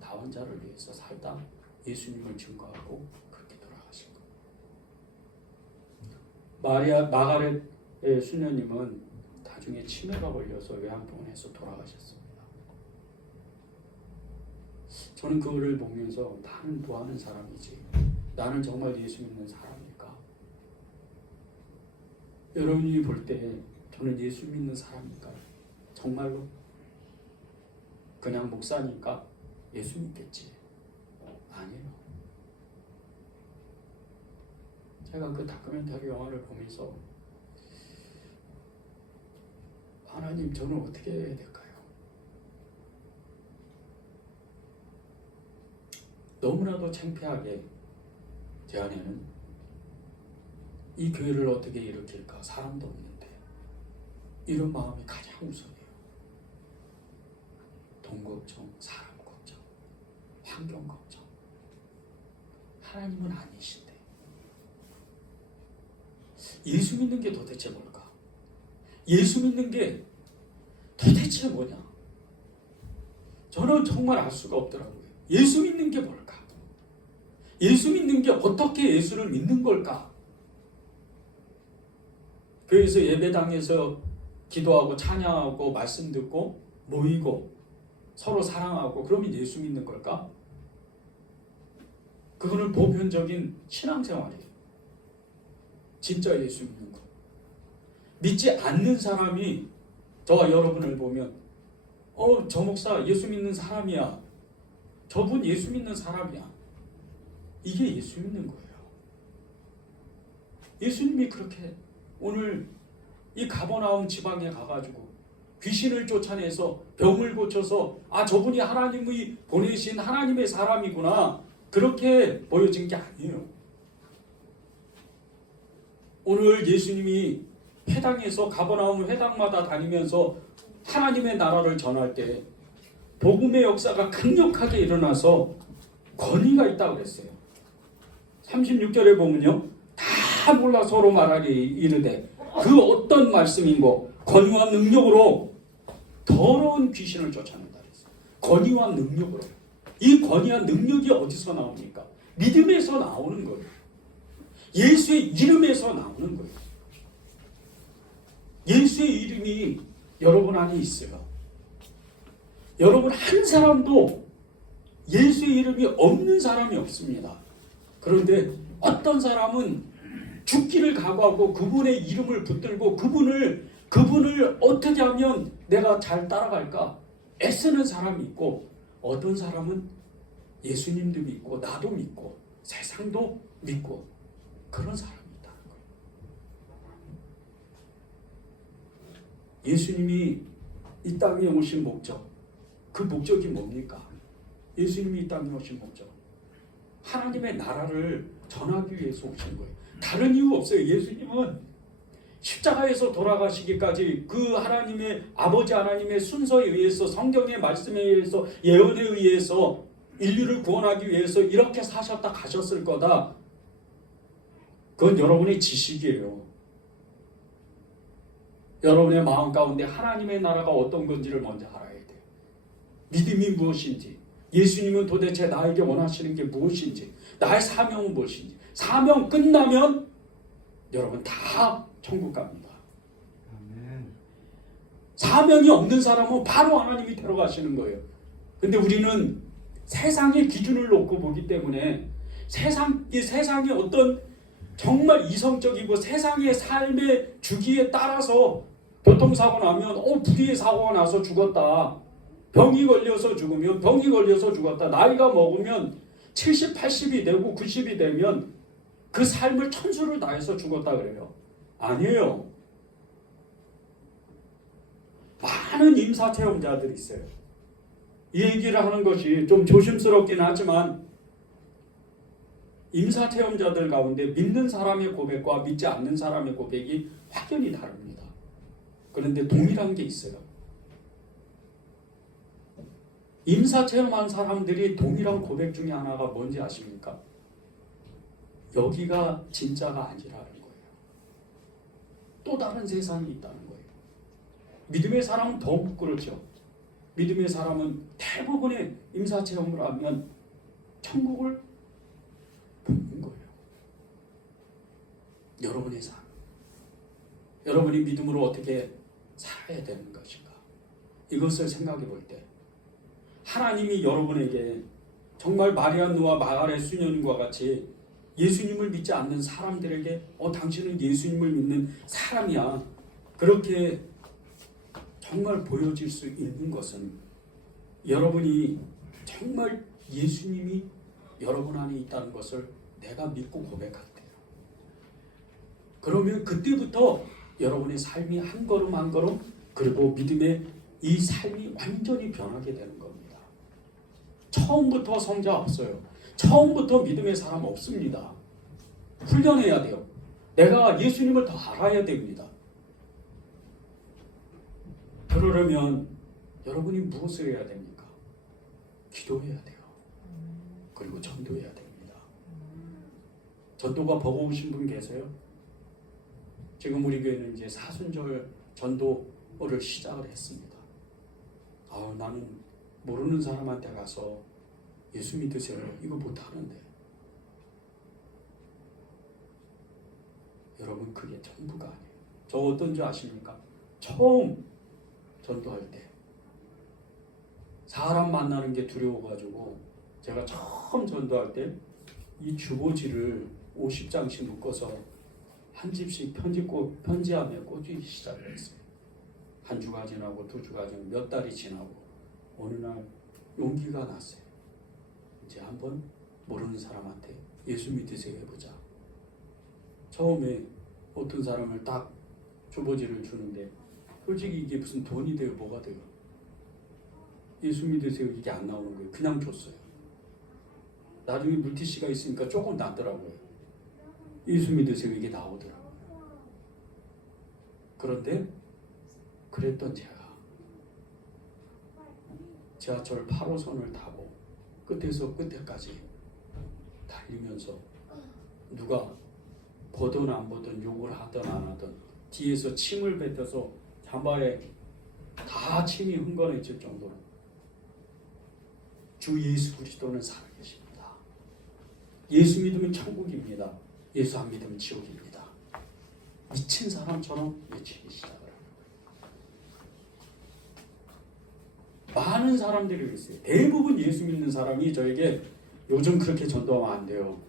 나환자를 위해서 살다 예수님을 증거하고 그렇게 돌아가신 거예요. 마가렛의 수녀님은 나중에 치매가 걸려서 요양병원에서 돌아가셨습니다. 저는 그거를 보면서 나는 뭐 하는 사람이지? 나는 정말 예수 믿는 사람일까? 여러분이 볼 때 저는 예수 믿는 사람일까요? 정말로? 그냥 목사니까 예수 믿겠지? 아니에요. 제가 그 다큐멘터리 영화를 보면서 하나님 저는 어떻게 해야 될까요? 너무나도 창피하게 제 안에는 이 교회를 어떻게 일으킬까? 사람도 없는데 이런 마음이 가장 우선이에요. 돈 걱정, 사람 걱정, 환경 걱정. 하나님은 아니신데 예수 믿는 게 도대체 뭘까? 예수 믿는 게 도대체 뭐냐? 저는 정말 알 수가 없더라고요. 예수 믿는 게 뭘까? 예수 믿는 게 어떻게 예수를 믿는 걸까? 교회에서 예배당에서 기도하고 찬양하고 말씀 듣고 모이고 서로 사랑하고 그러면 예수 믿는 걸까? 그거는 보편적인 신앙생활이에요. 진짜 예수 믿는 거. 믿지 않는 사람이 저와 여러분을 보면 저 목사 예수 믿는 사람이야. 저분 예수 믿는 사람이야. 이게 예수 믿는 거예요. 예수님이 그렇게 오늘 이 가버나움 지방에 가가지고 귀신을 쫓아내서 병을 고쳐서 저분이 하나님이 보내신 하나님의 사람이구나 그렇게 보여진 게 아니에요. 오늘 예수님이 회당에서 가버나움 회당마다 다니면서 하나님의 나라를 전할 때 복음의 역사가 강력하게 일어나서 권위가 있다고 그랬어요. 36절에 보면요. 다 몰라 서로 말하리 이르되 그 어떤 말씀인고 권위와 능력으로 더러운 귀신을 쫓아낸다 그랬어요. 권위와 능력으로. 이 권위와 능력이 어디서 나옵니까? 믿음에서 나오는 거예요. 예수의 이름에서 나오는 거예요. 예수의 이름이 여러분 안에 있어요. 여러분 한 사람도 예수의 이름이 없는 사람이 없습니다. 그런데 어떤 사람은 죽기를 각오하고 그분의 이름을 붙들고 그분을 어떻게 하면 내가 잘 따라갈까 애쓰는 사람이 있고 어떤 사람은 예수님도 믿고 나도 믿고 세상도 믿고 그런 사람이 있다는 거예요. 예수님이 이 땅에 오신 목적, 그 목적이 뭡니까? 예수님이 이 땅에 오신 목적, 하나님의 나라를 전하기 위해서 오신 거예요. 다른 이유 없어요. 예수님은 십자가에서 돌아가시기까지 그 하나님의 아버지 하나님의 순서에 의해서 성경의 말씀에 의해서 예언에 의해서 인류를 구원하기 위해서 이렇게 사셨다 가셨을 거다. 그건 여러분의 지식이에요. 여러분의 마음 가운데 하나님의 나라가 어떤 건지를 먼저 알아야 돼요. 믿음이 무엇인지, 예수님은 도대체 나에게 원하시는 게 무엇인지, 나의 사명은 무엇인지. 사명 끝나면 여러분 다 천국 갑니다. 아멘. 사명이 없는 사람은 바로 하나님이 데려가시는 거예요. 근데 우리는 세상의 기준을 놓고 보기 때문에 세상이 어떤 정말 이성적이고 세상의 삶의 주기에 따라서 교통사고 나면 불의의 사고가 나서 죽었다. 병이 걸려서 죽으면 병이 걸려서 죽었다. 나이가 먹으면 70, 80이 되고 90이 되면 그 삶을 천수를 다해서 죽었다 그래요. 아니에요. 많은 임사체험자들이 있어요. 이 얘기를 하는 것이 좀 조심스럽긴 하지만 임사체험자들 가운데 믿는 사람의 고백과 믿지 않는 사람의 고백이 확연히 다릅니다. 그런데 동일한 게 있어요. 임사체험한 사람들이 동일한 고백 중에 하나가 뭔지 아십니까? 여기가 진짜가 아니라는 거예요. 또 다른 세상이 있다는 거예요. 믿음의 사람은 더욱 그렇죠. 믿음의 사람은 대부분의 임사체험을 하면 천국을 보는 거예요. 여러분의 삶, 여러분이 믿음으로 어떻게 살아야 되는 것인가, 이것을 생각해 볼 때 하나님이 여러분에게 정말 마리아누와 마가렛 수녀님과 같이 예수님을 믿지 않는 사람들에게 당신은 예수님을 믿는 사람이야, 그렇게 정말 보여질 수 있는 것은 여러분이 정말 예수님이 여러분 안에 있다는 것을 내가 믿고 고백할 때요. 그러면 그때부터 여러분의 삶이 한 걸음 한 걸음, 그리고 믿음의 이 삶이 완전히 변하게 되는 겁니다. 처음부터 성자 없어요. 처음부터 믿음의 사람 없습니다. 훈련해야 돼요. 내가 예수님을 더 알아야 됩니다. 그러려면 여러분이 무엇을 해야 됩니까? 기도해야 돼요. 그리고 전도해야 됩니다. 전도가 버거우신 분 계세요? 지금 우리 교회는 이제 사순절 전도를 시작을 했습니다. 나는 모르는 사람한테 가서 예수 믿으세요, 이거 못하는데. 여러분, 그게 전부가 아니에요. 저 어떤 줄 아십니까? 처음 전도할 때 사람 만나는 게 두려워가지고 제가 처음 전도할 때 이 주보지를 50장씩 묶어서 한 집씩 편지함에 꽂기 시작을 했어요. 한 주가 지나고 두 주가 지나고 몇 달이 지나고 어느 날 용기가 났어요. 이제 한번 모르는 사람한테 예수 믿으세요 해보자. 처음에 어떤 사람을 딱 주보지를 주는데 솔직히 이게 무슨 돈이 돼요 뭐가 돼요. 예수 믿으세요 이게 안 나오는 거예요. 그냥 줬어요. 나중에 물티슈가 있으니까 조금 낫더라고요. 예수 믿으세요 이게 나오더라고요. 그런데 그랬던 제가 지하철 8호선을 타고 끝에서 끝에까지 달리면서 누가 보든 안 보든 욕을 하든 안 하든 뒤에서 침을 뱉어서 잠바에 다 침이 흥건해질 정도로 주 예수 그리스도는 살아계십니다. 예수 믿으면 천국입니다. 예수 안 믿으면 지옥입니다. 미친 사람처럼 외치기 시작을 합니다. 많은 사람들이 있어요. 대부분 예수 믿는 사람이 저에게 요즘 그렇게 전도하면 안 돼요.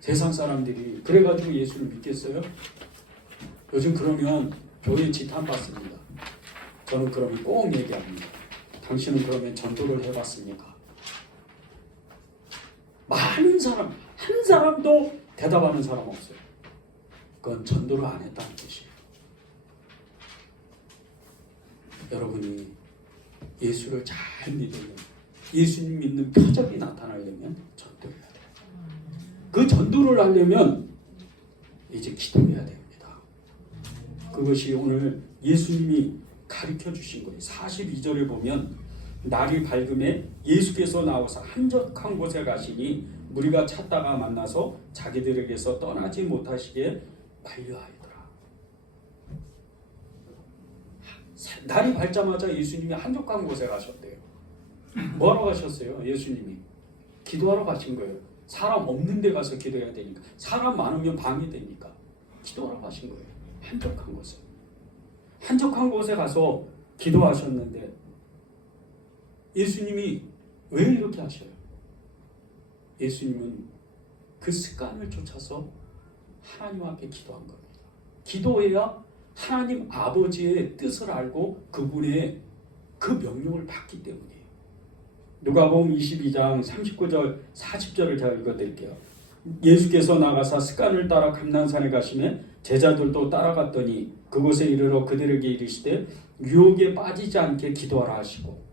세상 사람들이 그래가지고 예수를 믿겠어요? 요즘 그러면 교회 지탄받습니다. 저는 그러면 꼭 얘기합니다. 당신은 그러면 전도를 해봤습니까? 많은 사람, 한 사람도 대답하는 사람 없어요. 그건 전도를 안 했다는 뜻이에요. 여러분이 예수를 잘 믿으면 예수님 믿는 표적이 나타나려면 전도해야 돼요. 그 전도를 하려면 이제 기도해야 됩니다. 그것이 오늘 예수님이 가르쳐 주신 거예요. 42절에 보면 날이 밝음에 예수께서 나와서 한적한 곳에 가시니 무리가 찾다가 만나서 자기들에게서 떠나지 못하시게 반려하더라. 날이 밝자마자 예수님이 한적한 곳에 가셨대요. 뭐하러 가셨어요? 예수님이 기도하러 가신 거예요. 사람 없는 데 가서 기도해야 되니까. 사람 많으면 방이 되니까 기도하러 가신 거예요. 한적한 곳에. 한적한 곳에 가서 기도하셨는데 예수님이 왜 이렇게 하셔요? 예수님은 그 습관을 쫓아서 하나님 앞에 기도한 겁니다. 기도해야 하나님 아버지의 뜻을 알고 그분의 그 명령을 받기 때문이에요. 누가복음 22장 39절 40절을 제가 읽어드릴게요. 예수께서 나가사 습관을 따라 감난산에 가시매 제자들도 따라갔더니 그곳에 이르러 그들에게 이르시되 유혹에 빠지지 않게 기도하라 하시고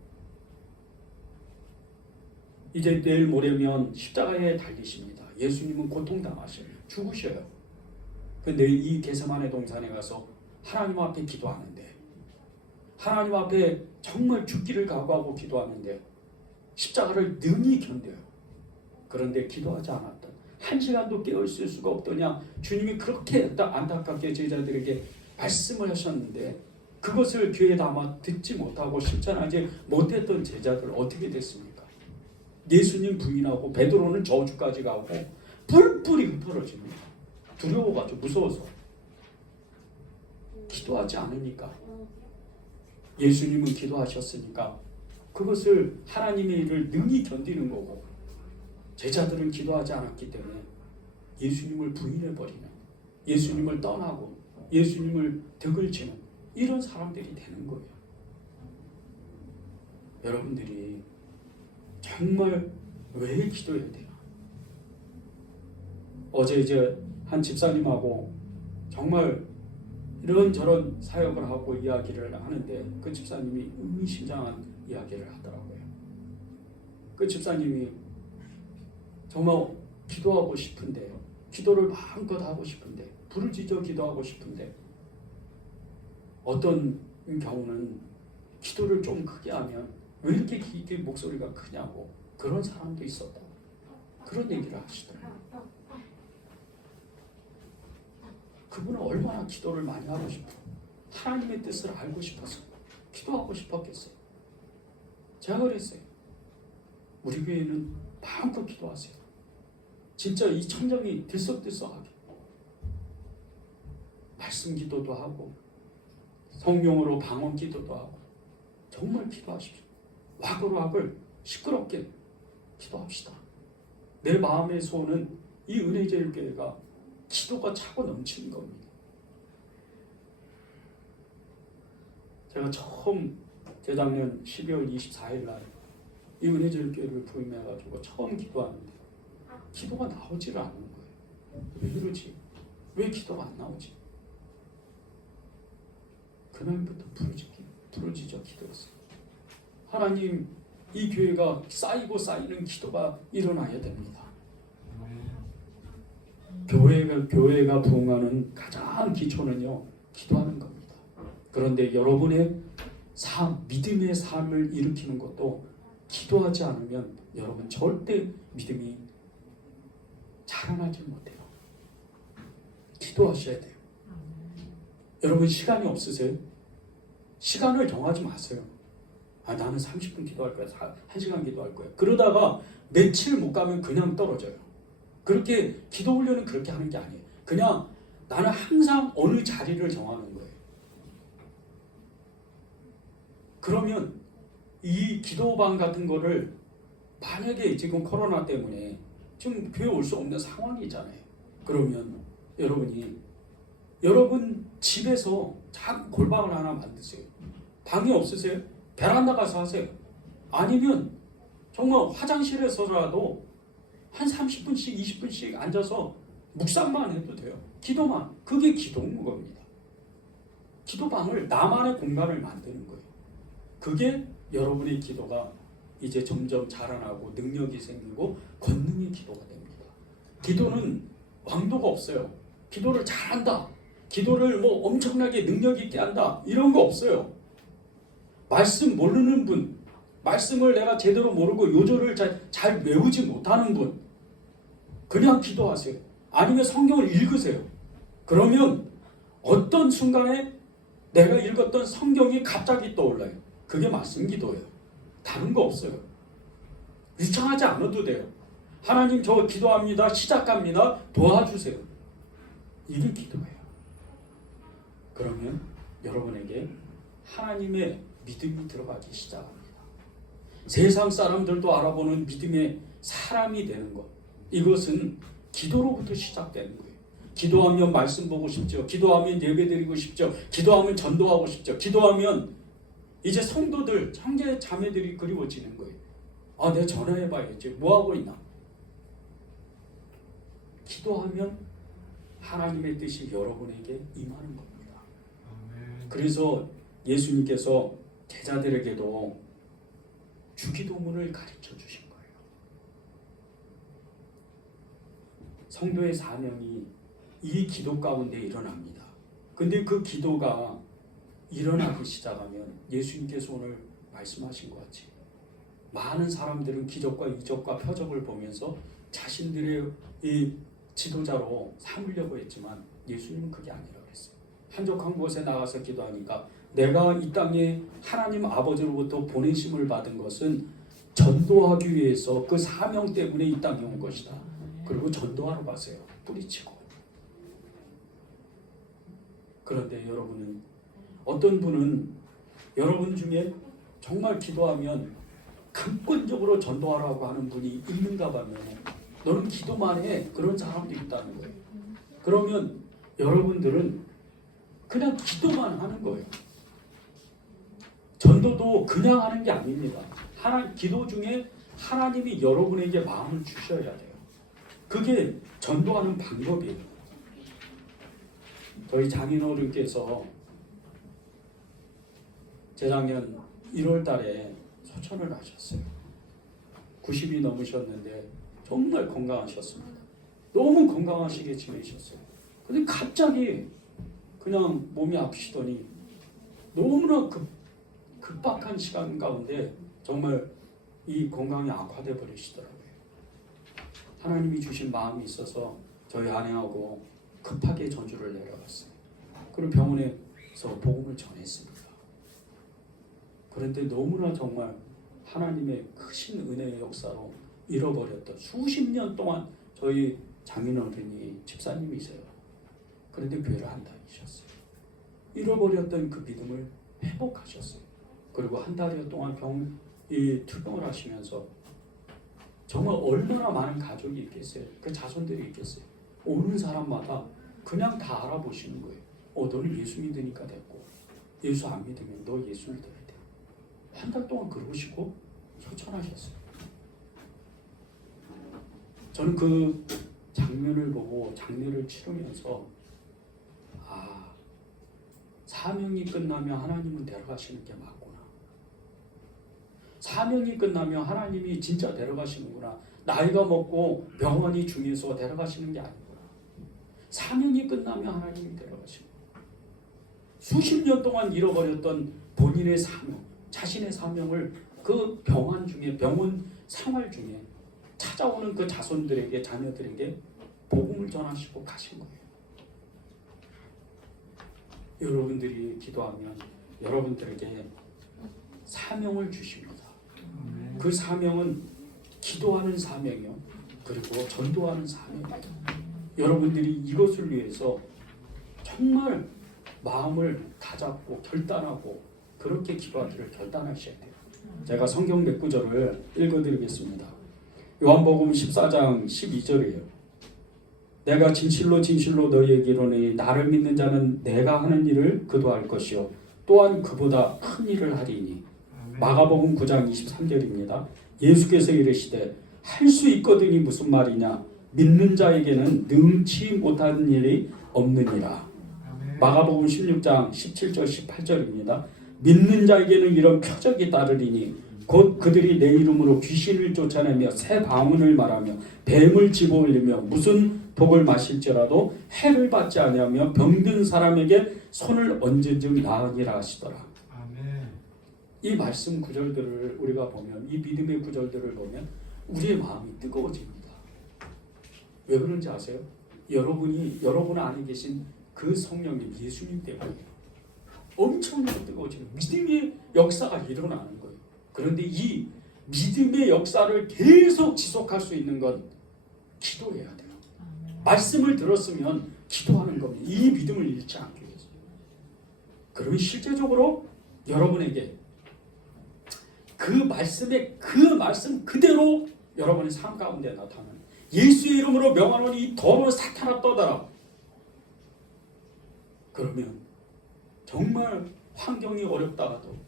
이제 내일 모레면 십자가에 달리십니다. 예수님은 고통당하셔요. 죽으셔요. 근데 이 게세마네 동산에 가서 하나님 앞에 기도하는데 하나님 앞에 정말 죽기를 각오하고 기도하는데 십자가를 능히 견뎌요. 그런데 기도하지 않았던 한 시간도 깨어있을 수가 없더냐. 주님이 그렇게 안타깝게 제자들에게 말씀을 하셨는데 그것을 귀에 담아 듣지 못하고 실천하지 못했던 제자들 어떻게 됐습니까? 예수님 부인하고 베드로는 저주까지 가고 뿔뿔이 흩어집니다. 두려워가지고 무서워서. 기도하지 않으니까. 예수님은 기도하셨으니까 그것을 하나님의 일을 능히 견디는 거고 제자들은 기도하지 않았기 때문에 예수님을 부인해버리는, 예수님을 떠나고 예수님을 덕을 지는 이런 사람들이 되는 거예요. 여러분들이 정말 왜 기도해야 돼요? 어제 이제 한 집사님하고 정말 이런저런 사역을 하고 이야기를 하는데 그 집사님이 의미심장한 이야기를 하더라고요. 그 집사님이 정말 기도하고 싶은데 기도를 마음껏 하고 싶은데 부르짖어 기도하고 싶은데 어떤 경우는 기도를 좀 크게 하면 왜 이렇게 깊게 목소리가 크냐고 그런 사람도 있었다. 그런 얘기를 하시더라고요. 그분은 얼마나 기도를 많이 하고 싶어 하나님의 뜻을 알고 싶어서 기도하고 싶었겠어요. 제가 그랬어요. 우리 교회는 마음껏 기도하세요. 진짜 이 천정이 들썩들썩하게 말씀 기도도 하고 성령으로 방언 기도도 하고 정말 기도하십시오. 와글와글 시끄럽게 기도합시다. 내 마음의 소원은 이 은혜제일교회가 기도가 차고 넘치는 겁니다. 제가 처음 재작년 12월 24일 날 이 은혜절교회를 부임해가지고 처음 기도하는데 기도가 나오지를 않는 거예요. 왜 이러지? 왜 기도가 안 나오지? 그날부터 부르짖어 기도했어요. 하나님, 이 교회가 쌓이고 쌓이는 기도가 일어나야 됩니다. 교회가 부흥하는 가장 기초는요, 기도하는 겁니다. 그런데 여러분의 믿음의 삶을 일으키는 것도 기도하지 않으면 여러분 절대 믿음이 자라나지 못해요. 기도하셔야 돼요. 여러분 시간이 없으세요? 시간을 정하지 마세요. 나는 30분 기도할 거야. 1시간 기도할 거야. 그러다가 며칠 못 가면 그냥 떨어져요. 그렇게 기도 훈련은 그렇게 하는 게 아니에요. 그냥 나는 항상 어느 자리를 정하는 거예요. 그러면 이 기도방 같은 거를 만약에 지금 코로나 때문에 지금 교회 올 수 없는 상황이잖아요. 그러면 여러분 집에서 작은 골방을 하나 만드세요. 방이 없으세요? 베란다 가서 하세요. 아니면 정말 화장실에서라도 한 30분씩 20분씩 앉아서 묵상만 해도 돼요. 기도만. 그게 기도인 겁니다. 기도방을 나만의 공간을 만드는 거예요. 그게 여러분의 기도가 이제 점점 자라나고 능력이 생기고 권능의 기도가 됩니다. 기도는 왕도가 없어요. 기도를 잘한다. 기도를 뭐 엄청나게 능력 있게 한다. 이런 거 없어요. 말씀 모르는 분, 말씀을 내가 제대로 모르고 요절을 잘 외우지 못하는 분, 그냥 기도하세요. 아니면 성경을 읽으세요. 그러면 어떤 순간에 내가 읽었던 성경이 갑자기 떠올라요. 그게 말씀 기도예요. 다른 거 없어요. 유창하지 않아도 돼요. 하나님 저 기도합니다. 시작합니다. 도와주세요. 이게 기도예요. 그러면 여러분에게 하나님의 믿음이 들어가기 시작합니다. 세상 사람들도 알아보는 믿음의 사람이 되는 것. 이것은 기도로부터 시작되는 거예요. 기도하면 말씀 보고 싶죠. 기도하면 예배드리고 싶죠. 기도하면 전도하고 싶죠. 기도하면 이제 성도들, 형제 자매들이 그리워지는 거예요. 내가 전화해봐야지. 뭐하고 있나? 기도하면 하나님의 뜻이 여러분에게 임하는 겁니다. 그래서 예수님께서 제자들에게도 주기도문을 가르쳐 주신 거예요. 성도의 사명이 이 기도 가운데 일어납니다. 근데 그 기도가 일어나기 시작하면 예수님께서 오늘 말씀하신 것 같이 많은 사람들은 기적과 이적과 표적을 보면서 자신들의 이 지도자로 삼으려고 했지만 예수님은 그게 아니라고 했어요. 한적한 곳에 나가서 기도하니까 내가 이 땅에 하나님 아버지로부터 보내심을 받은 것은 전도하기 위해서 그 사명 때문에 이 땅에 온 것이다. 그리고 전도하러 가세요. 뿌리치고. 그런데 여러분은 어떤 분은 여러분 중에 정말 기도하면 강권적으로 전도하라고 하는 분이 있는가 하면 너는 기도만 해. 그런 사람도 있다는 거예요. 그러면 여러분들은 그냥 기도만 하는 거예요. 전도도 그냥 하는 게 아닙니다. 기도 중에 하나님이 여러분에게 마음을 주셔야 돼요. 그게 전도하는 방법이에요. 저희 장인어른께서 재작년 1월 달에 소천을 하셨어요. 90이 넘으셨는데 정말 건강하셨습니다. 너무 건강하시게 지내셨어요. 근데 갑자기 그냥 몸이 아프시더니 너무나 급박한 시간 가운데 정말 이 건강이 악화돼 버리시더라고요. 하나님이 주신 마음이 있어서 저희 아내하고 급하게 전주를 내려갔어요. 그리고 병원에서 복음을 전했습니다. 그런데 너무나 정말 하나님의 크신 은혜의 역사로 잃어버렸던 수십 년 동안 저희 장인어른이 집사님이세요. 그런데 교회를 안 다니셨어요. 잃어버렸던 그 믿음을 회복하셨어요. 그리고 한 달여 동안 투병을 하시면서 정말 얼마나 많은 가족이 있겠어요. 그 자손들이 있겠어요. 오는 사람마다 그냥 다 알아보시는 거예요. 너는 예수 믿으니까 됐고 예수 안 믿으면 너 예수 믿어야 돼. 한 달 동안 그러시고 소천하셨어요. 저는 그 장면을 보고 장례를 치르면서 사명이 끝나면 하나님은 데려가시는 게 맞구나. 사명이 끝나면 하나님이 진짜 데려가시는구나. 나이가 먹고 병원이 중에서 데려가시는 게 아니구나. 사명이 끝나면 하나님이 데려가시는 거예요. 수십 년 동안 잃어버렸던 본인의 사명, 자신의 사명을 그 병원 생활 중에 찾아오는 그 자손들에게, 자녀들에게 복음을 전하시고 가신 거예요. 여러분들이 기도하면 여러분들에게 사명을 주십니다. 그 사명은 기도하는 사명이요, 그리고 전도하는 사명이에요. 여러분들이 이것을 위해서 정말 마음을 다잡고 결단하고 그렇게 기도하기를 결단하셔야 돼요. 제가 성경 몇 구절을 읽어드리겠습니다. 요한복음 14장 12절이에요. 내가 진실로 진실로 너희에게 이르노니 나를 믿는 자는 내가 하는 일을 그도 할 것이요 또한 그보다 큰 일을 하리니. 마가복음 9장 23절입니다. 예수께서 이르시되 할 수 있거든이 무슨 말이냐, 믿는 자에게는 능치 못하는 일이 없느니라. 마가복음 16장 17절 18절입니다. 믿는 자에게는 이런 표적이 따르리니 곧 그들이 내 이름으로 귀신을 쫓아내며 새 방언을 말하며 뱀을 집어올리며 무슨 독을 마실지라도 해를 받지 아니하며 병든 사람에게 손을 얹은즉 나으니라 하시더라. 아멘. 이 말씀 구절들을 우리가 보면, 이 믿음의 구절들을 보면 우리의 마음이 뜨거워집니다. 왜 그런지 아세요? 여러분 안에 계신 그 성령님 예수님 때문이에요. 엄청나게 뜨거워지는 믿음의 역사가 일어나는 거예요. 그런데 이 믿음의 역사를 계속 지속할 수 있는 건 기도해야 돼요. 말씀을 들었으면 기도하는 겁니다. 이 믿음을 잃지 않기 위해서. 그러면 실제적으로 여러분에게 그 말씀 그대로 여러분의 삶 가운데 나타나는, 예수의 이름으로 명하노니 이 더러운 사탄아 떠나라. 그러면 정말 환경이 어렵다가도,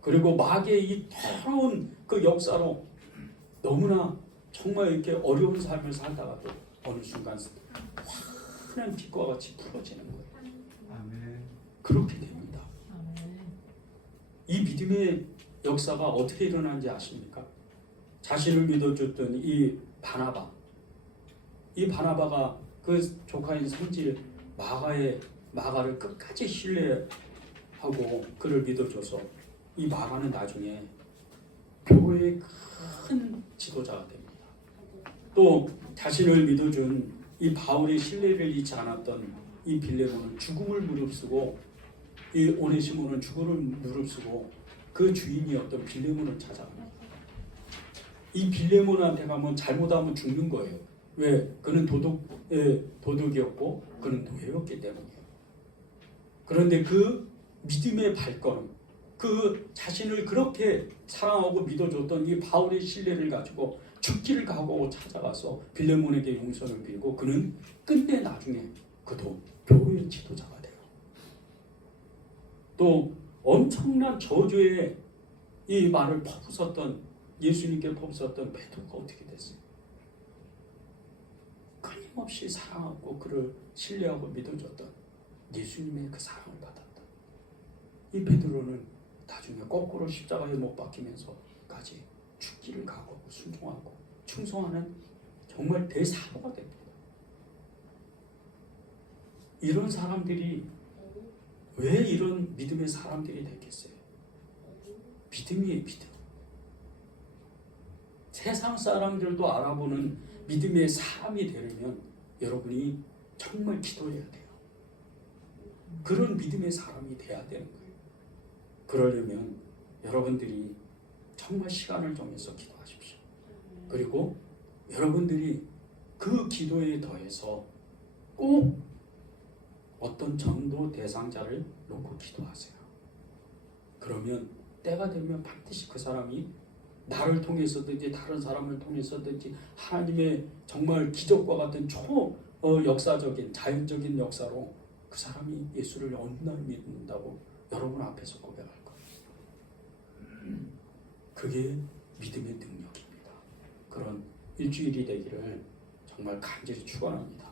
그리고 마귀의 이 더러운 그 역사로 너무나 정말 이렇게 어려운 삶을 살다가도 어느 순간 환한 빛과 같이 풀어지는 거예요. 아멘. 그렇게 됩니다. 이 믿음의 역사가 어떻게 일어나는지 아십니까? 자신을 믿어줬던 이 바나바가 그 조카인 성질 마가를 끝까지 신뢰하고 그를 믿어줘서 이 마가는 나중에 교회의 큰 지도자가 됩니다. 또 자신을 믿어준 이 바울의 신뢰를 잃지 않았던 이 빌레몬은 죽음을 무릅쓰고, 이 오네시모는 죽음을 무릅쓰고 그 주인이었던 빌레몬을 찾아갑니다. 이 빌레몬한테 가면 잘못하면 죽는 거예요. 왜? 그는 도둑이었고 그는 노예였기 때문이에요. 그런데 그 믿음의 발걸음, 그 자신을 그렇게 사랑하고 믿어줬던 이 바울의 신뢰를 가지고 죽기를 각오하고 찾아가서 빌레몬에게 용서를 빌고 그는 끝내 나중에 그도 교회의 지도자가 돼요. 또 엄청난 저주의 이 말을 예수님께 퍼붓었던 베드로가 어떻게 됐어요? 끊임없이 사랑하고 그를 신뢰하고 믿어줬던 예수님의 그 사랑을 받았다. 이 베드로는 나중에 거꾸로 십자가에 못 박히면서까지 죽기를 각오하고 순종하고 충성하는 정말 대사도가 됩니다. 이런 사람들이 왜 이런 믿음의 사람들이 되겠어요? 믿음이에요, 믿음. 세상 사람들도 알아보는 믿음의 사람이 되려면 여러분이 정말 기도해야 돼요. 그런 믿음의 사람이 돼야 되는 거예요. 그러려면 여러분들이 정말 시간을 정해서 기도하십시오. 그리고 여러분들이 그 기도에 더해서 꼭 어떤 전도 대상자를 놓고 기도하세요. 그러면 때가 되면 반드시 그 사람이 나를 통해서든지 다른 사람을 통해서든지 하나님의 정말 기적과 같은 역사적인 자연적인 역사로 그 사람이 예수를 온전히 믿는다고 여러분 앞에서 고백할 거예요. 그게 믿음의 능력입니다. 그런 일주일이 되기를 정말 간절히 축원합니다.